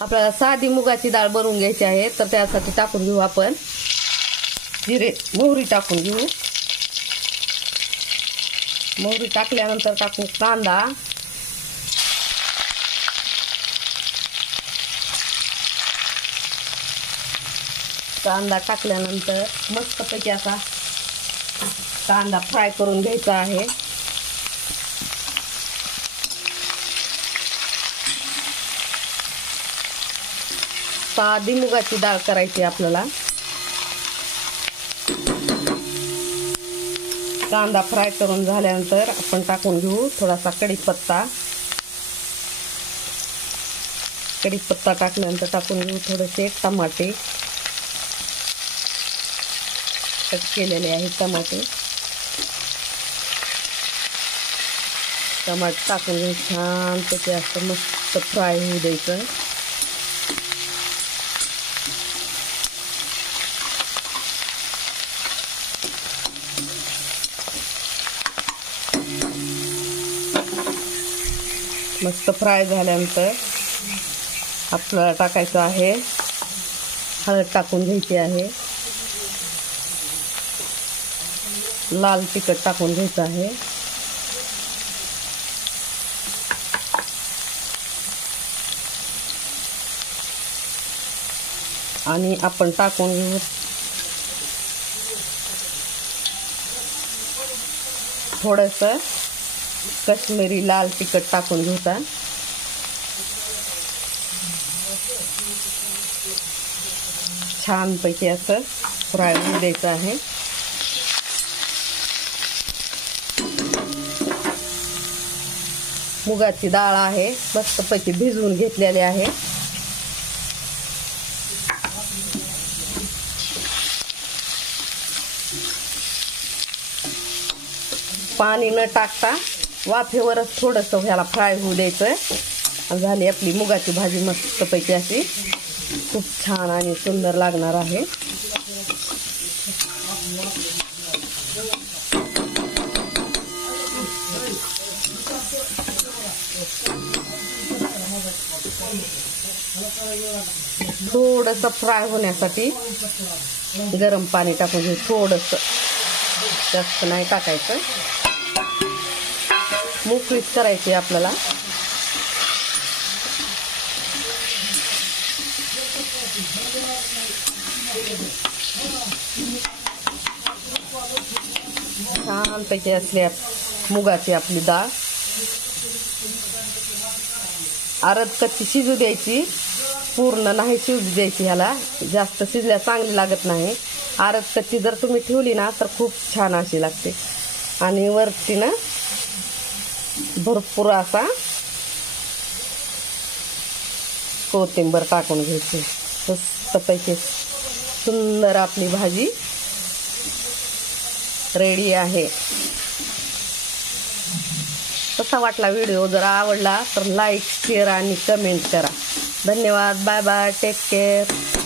आपल्याला साधी मुगाची डाळ बनवून घ्यायची आहे, तर त्यासाठी टाकून घेऊ आपण जिरे, मोहरी टाकून घेऊ। मोहरी टाकल्यानंतर टाकू कांदा, कांदा टाकल्यानंतर मस्तपैकी असा कांदा फ्राय करून घ्यायचा आहे। साधी मुगाची डाळ करायची आपल्याला। कांदा फ्राय करून झाल्यानंतर आपण टाकून घेऊ थोडासा कढीपत्ता। कढीपत्ता टाकल्यानंतर टाकून घेऊ थोडेसे टमाटे, कट केलेले आहेत टमाटे। टमाटे टाकून घेऊन छान त्याचे असं मस्त फ्राय होऊ द्यायचं। मस्त फ्राय झाल्यानंतर आपल्याला टाकायचं आहे हळद, टाकून घ्यायची आहे लाल तिखट टाकून घ्यायचं आहे, आणि आपण टाकून घेऊ थोडंसं काश्मीरी लाल तिखट टाकून घेऊता। छान पैकी असं फ्राय होऊ द्यायचं आहे। मुगाची डाळ आहे मस्तपैकी भिजवून घेतलेली आहे। पाणी न टाकता वाफेवरच थोडंसं ह्याला फ्राय होऊ द्यायचं। झाली आपली मुगाची भाजी मस्तपैकी अशी खूप छान आणि सुंदर लागणार आहे। थोडंसं फ्राय होण्यासाठी गरम पाणी टाकून घेऊ, थोडंसं, जास्त नाही टाकायचं, मोकळीच करायची आपल्याला। छानपैकी असल्या मुगाची आपली डाळ अर्ध कच्ची शिजू द्यायची, पूर्ण नाही शिजू द्यायची। ह्याला जास्त शिजल्या चांगली लागत नाही। अर्ध कच्ची जर तुम्ही ठेवली ना तर खूप छान अशी लागते। आणि वरती ना भरपूर असा कोथिंबीर टाकून घ्यायची। मस्तपैकी सुंदर आपली भाजी रेडी आहे। कसा वाटला व्हिडिओ? जर आवडला तर लाईक, शेअर आणि कमेंट करा। धन्यवाद, बाय बाय, टेक केअर।